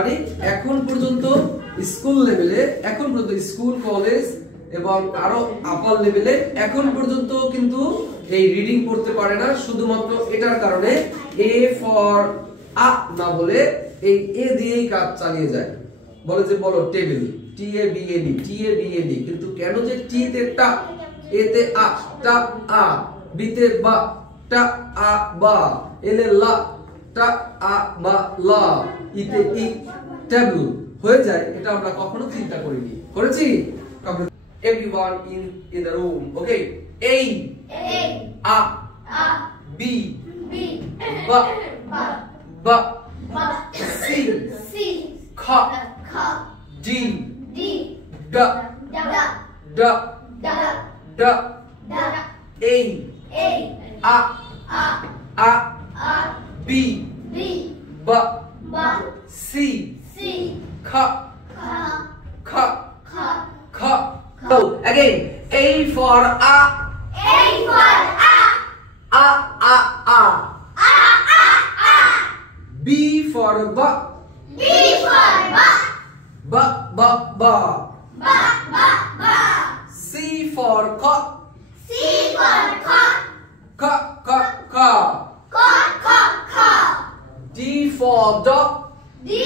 মানে এখন পর্যন্ত স্কুল লেভেলে, এখন পর্যন্ত স্কুল কলেজ এবং আরো আপার লেভেলে এখন পর্যন্ত কিন্তু এই রিডিং পড়তে পারে না, শুধুমাত্র এটার কারণে এ ফর আ না বলে এই এ দিয়েই কাজ চালিয়ে যায়। বলে যে বলো table, T A B A D, T A B A D, কিন্তু কেন যে টি তে টা, এ তে আ, টা আ, বি তে বা, টা আ বা, এল এ লা, টা আ বা লা, ইতে ই টেবিল হয়ে যায়, এটা আমরা কখনো চিন্তা করিনি। করেছি? Everyone in the room, okay? A A B B ba ba C K D D A B ba C K So again, A for A B for ba ba C for ka D for da E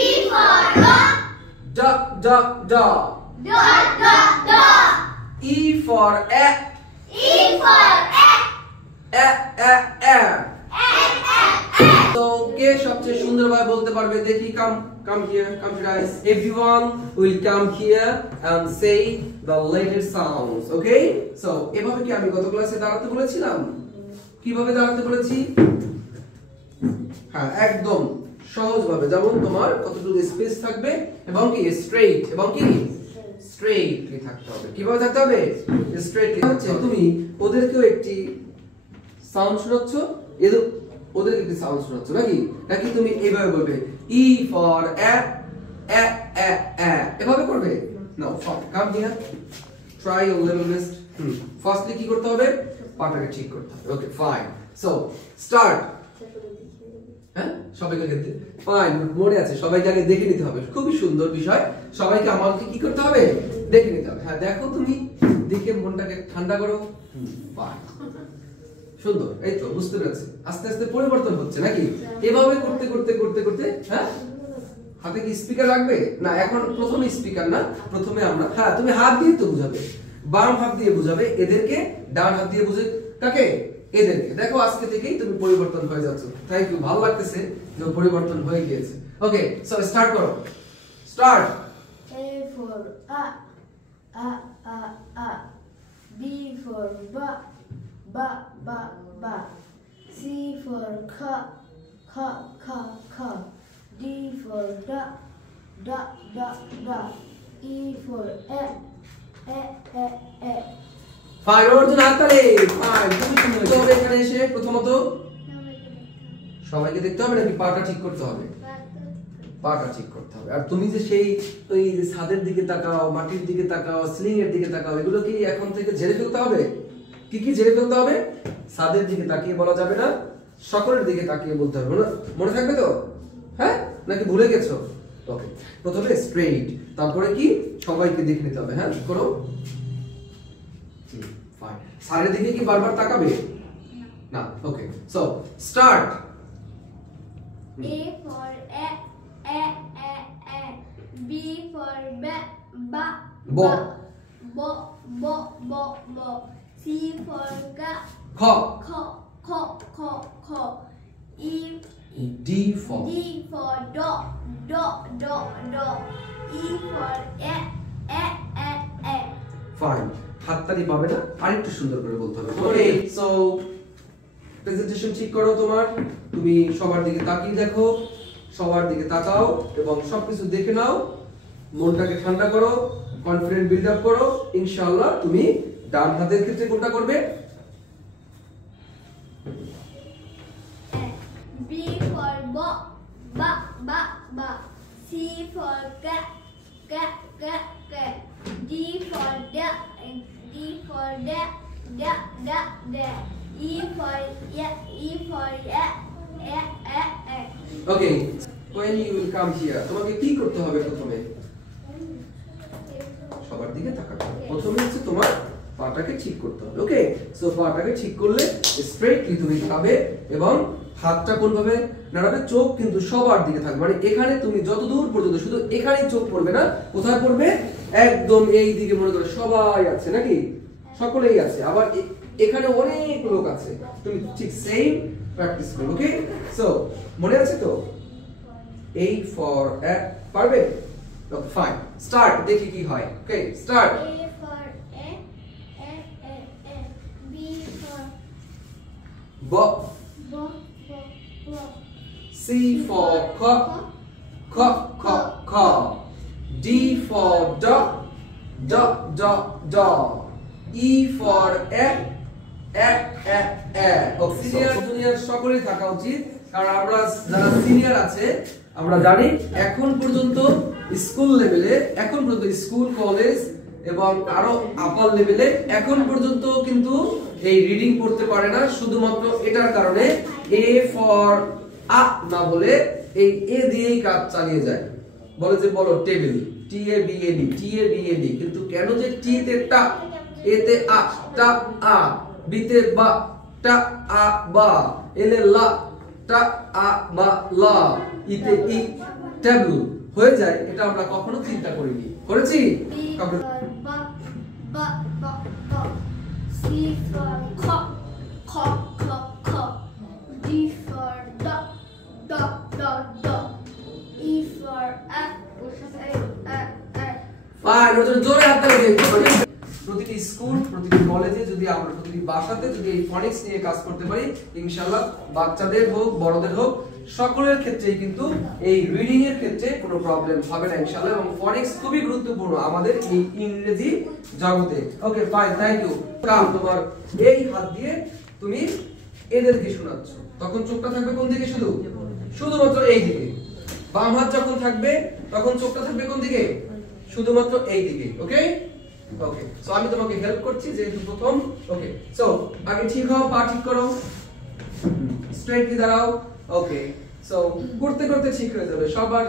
for e তো কে সবচেয়ে সুন্দরভাবে বলতে পারবে দেখি? come here, come here guys. Everyone will come here and say the letter sounds, okay? So এভাবে কি আমি গত ক্লাসে দাঁড়াতে বলেছিলাম? কিভাবে দাঁড়াতে বলেছি? হ্যাঁ, একদম সহজভাবে, যেমন তোমার কতটুকু স্পেস থাকবে এবং কি স্ট্রেইট, এবং কি স্ট্রেইটলি থাকতে হবে। কিভাবে থাকতে হবে? স্ট্রেইটলি। হচ্ছে তুমি ওদেরকেও একটি সাউন্ড শোনাচ্ছ, ওদেরকে একটি সাউন্ড শোনাচ্ছ নাকি? নাকি তুমি এইভাবে বলবে ই ফর এ এ এ এ, এভাবে করবে? Now come here, try your little best. Firstly কি করতে হবে? পাটাকে ঠিক করতে হবে। Okay fine, so start. হ্যাঁ, সবাইকে ফাইন, মনে আছে, সবাইকে আগে দেখে নিতে হবে। খুবই সুন্দর বিষয়, সবাইকে আমাকে কি করতে হবে? দেখে নিতে হবে। হ্যাঁ, দেখো তুমি দেখে মনটাকে ঠান্ডা করো। ফাইন, সুন্দর, এই তো বুঝতে পেরেছি। আস্তে আস্তে পরিবর্তন হচ্ছে নাকি? এভাবে করতে করতে করতে করতে, হ্যাঁ, হাতে কি স্পিকার রাখবে? না, এখন প্রথমে স্পিকার না, প্রথমে আমরা, হ্যাঁ তুমি হাত দিয়ে তো বুঝাবে, বাম হাত দিয়ে বুঝাবে এদেরকে, ডান হাত দিয়ে বুঝে কাকে? এদেরকে। দেখো আজকে থেকেই তুমি পরিবর্তন হয়ে যাচ্ছ। থ্যাংক ইউ, ভালো লাগতেছে যে পরিবর্তন হয়ে গিয়েছে। ওকে, সো স্টার্ট করো। Start. A for a B for ba C for ka D for da E for e fine, Arjun হাততালি। ফাইন, খুব সুন্দর। তো এখানে এসে প্রথমত সবাইকে দেখতে হবে নাকি পাটা ঠিক করতে হবে? পাটা ঠিক করতে হবে। আর তুমি যে সেই ওই ছাদের দিকে তাকাও, মাটির দিকে তাকাও, সিলিং এর দিকে তাকাও, এগুলো কি এখন থেকে ঝেড়ে ফেলতে হবে? কি কি ঝেড়ে ফেলতে হবে? ছাদের দিকে তাকিয়ে বলা যাবে না, সকলের দিকে তাকিয়ে বলতে হবে। মনে থাকবে তো? হ্যাঁ, নাকি ভুলে গেছো? ওকে, প্রথমে স্ট্রেইট, তারপরে কি সবাইকে দেখে নিতে হবে। হ্যাঁ, করো। ফাইন, সারের দিকে কি বারবার তাকাবে? না। Okay, so start. A for a B for ba C for ga খ E D for do E for e fine, হাততালি পাবে না, আরেকটু সুন্দর করে বলতে হবে। ওকে, সো প্রেজেন্টেশন ঠিক করো তোমার। তুমি সবার দিকে তাকিয়ে দেখো, সবার দিকে তাকাও এবং সবকিছু দেখে নাও। মনটাকে ঠান্ডা করো, কনফিডেন্ট বিল্ড আপ করো। ইনশাআল্লাহ তুমি ডান হাতের ক্ষেত্রে কোনটা করবে? B for ba C for ga D for da E for yeah. Okay. when you will come here তোমাকে কি করতে হবে প্রথমে সবার দিকে তাকাতে হবে প্রথমে হচ্ছে তোমার পাটাকে ঠিক করতে হবে ওকে সো পাটাকে ঠিক করলে স্ট্রেটলি তুমি খাবে এবং হাতটা কোন ভাবে নাড়াবে চোখ কিন্তু সবার দিকে থাকবে মানে এখানে তুমি যত দূর পর্যন্ত শুধু এখানেই চোখ পড়বে না কোথায় পড়বে একদম এই দিকে মনে করো সবাই আছে নাকি সকলেই আছে আবার এখানে অনেক লোক আছে তুমি ঠিক সেম প্র্যাকটিস করবে ওকে সো মনে আছে তো A for পারবে ওকে ফাইন স্টার্ট দেখি কি হয় okay start A for A, B for B B, C for C C C C D for D D D D E for F F F F senior junior সকলেই থাকা উচিত কারণ আমরা যারা senior আছে আমরা জানি এখন পর্যন্ত স্কুল লেভেলে এখন পর্যন্ত স্কুল কলেজ এবং আরো আপার লেভেলে এখন পর্যন্ত কিন্তু এই রিডিং পড়তে পারে না শুধুমাত্র এটার কারণে এ ফর আ না বলে এই এ দিয়েই কাজ চালিয়ে যায় বলে যে বলো table T A B A D কিন্তু কেন যে টি তে টা এ তে আ টা আ বি তে বা টা আ বা এল এ লা টা আ বা লা ই তে ই টেবিল হয়ে যায় এটা আমরা কখনো চিন্তা করিনি করেছি B for B, C for C, D for D, E for F, fine ওজন জোরে হাত তালি দিন প্রতিটি স্কুল প্রতিটি কলেজে যদি আমরা প্রতিটি বাসাতে যদি এই ফনিক্স নিয়ে কাজ করতে পারি ইনশাআল্লাহ বাচ্চাদের হোক বড়দের হোক সকলের ক্ষেত্রেই কিন্তু এই রিডিং এর ক্ষেত্রে কোনো প্রবলেম হবে না ইনশাআল্লাহ এবং ফনিক্স খুবই গুরুত্বপূর্ণ আমাদের এই ইংরেজি জগতে okay fine thank you come তোমার এই হাত দিয়ে তুমি এদেরকে শোনাচ্ছ তখন চোখটা থাকবে কোন দিকে শুধুমাত্র এই দিকে বাম হাত যখন থাকবে তখন চোখটা থাকবে কোন দিকে শুধুমাত্র এই দিকে ওকে ওকে সো আমি তোমাকে হেল্প করছি যেহেতু প্রথম ওকে সো আগে ঠিক হও পা ঠিক করো স্ট্রেটলি দাঁড়াও ওকে সো করতে করতে ঠিক হয়ে যাবে সবার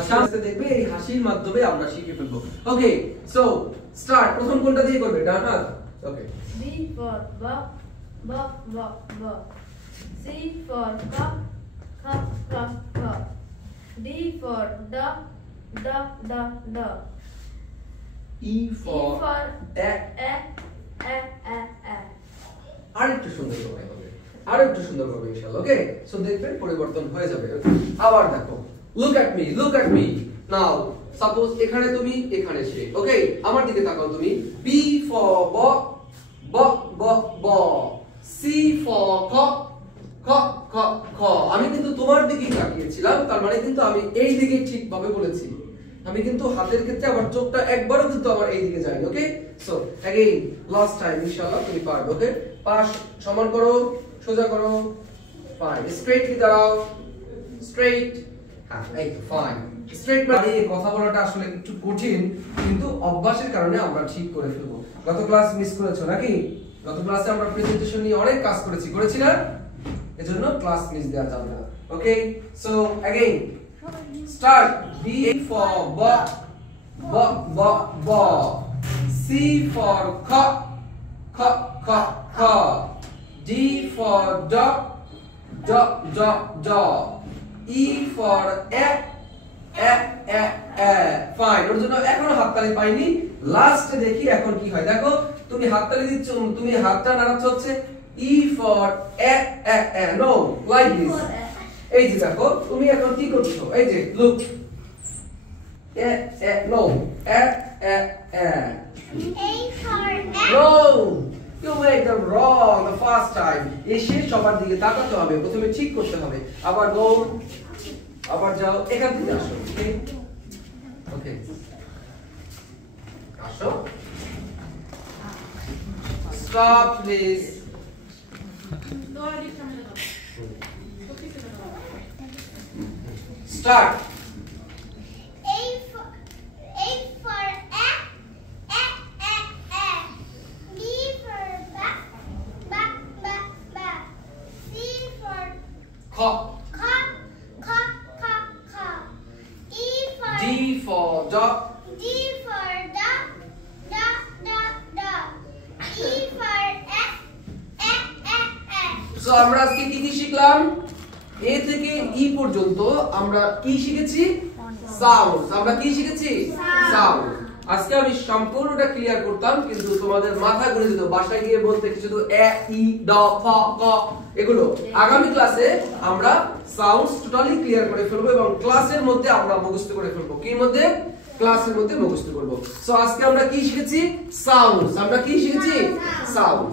আশা দেখবে এই হাসির মাধ্যমে আমরা শিখে ফেলবো ওকে সো স্টার্ট প্রথম কোনটা দিয়ে করবে ডান হাত ওকে B for B, C for C, D for D, E for A আরেকটু সুন্দর হবে আরেকটু সুন্দর হবে ইনশাআল্লাহ ওকে সো দেখবেন পরিবর্তন হয়ে যাবে আবার দেখো look at me now suppose এখানে তুমি এখানে সে ওকে আমার দিকে তাকাও তুমি B for B C for C আমি কিন্তু তোমার দিকেই তাকিয়েছিলাম তার মানে কিন্তু আমি এই দিকে ঠিকভাবে বলেছি আমি কিন্তু হাতের ক্ষেত্রে আবার চোখটা একবারও কিন্তু আবার এই দিকে যাইনি okay so again last time ইনশাআল্লাহ তুমি পারবে ওকে পাশ সমান করো সোজা করো ফাইন স্ট্রেটলি দাঁড়াও স্ট্রেট হ্যাঁ এই তো ফাইন স্ট্রেট মানে কথা বলাটা আসলে একটু কঠিন কিন্তু অভ্যাসের কারণে আমরা ঠিক করে ফেলবো গত ক্লাস মিস করেছো নাকি গত ক্লাসে আমরা প্রেজেন্টেশন নিয়ে অনেক কাজ করেছি না এজন্য ক্লাস মিস দেওয়া যাবে না okay so again start B for b C for C D for D E for F fine ওর জন্য এখনো হাততালি পাইনি লাস্টে দেখি এখন কি হয় দেখো তুমি হাততালি দিচ্ছ তুমি হাতটা নাড়াচ্ছ হচ্ছে E for no like this এই যে দেখো তুমি এখন কি করছো এই যে look no A for no you made them wrong the first time এসে সবার দিকে তাকাতে হবে প্রথমে ঠিক করতে হবে আবার গো আবার যাও এখান থেকে আসো ওকে ওকে আসো stop please start A for B for C for K for dog. D for duck, duck, duck, duck. E for egg, egg, egg, egg. So আমরা আজকে কি কি শিখলাম? এ থেকে ই পর্যন্ত আমরা কি শিখেছি? সাউন্ড। আমরা কি শিখেছি? সাউন্ড। আজকে আমি সম্পূর্ণটা ক্লিয়ার করতাম, কিন্তু তোমাদের মাথা ঘুরে যেত, বাসায় গিয়ে বলতে শুধু এ ই ড ফ ক এগুলো। আগামী ক্লাসে আমরা সাউন্ডস টোটালি ক্লিয়ার করে ফেলবো এবং ক্লাসের মধ্যে আমরা মুখস্থ করে ফেলবো। কি মধ্যে? ক্লাসের মধ্যে মুখস্থ করব। সো আজকে আমরা কি শিখেছি? সাউন্ডস। আমরা কি শিখেছি? সাউন্ড।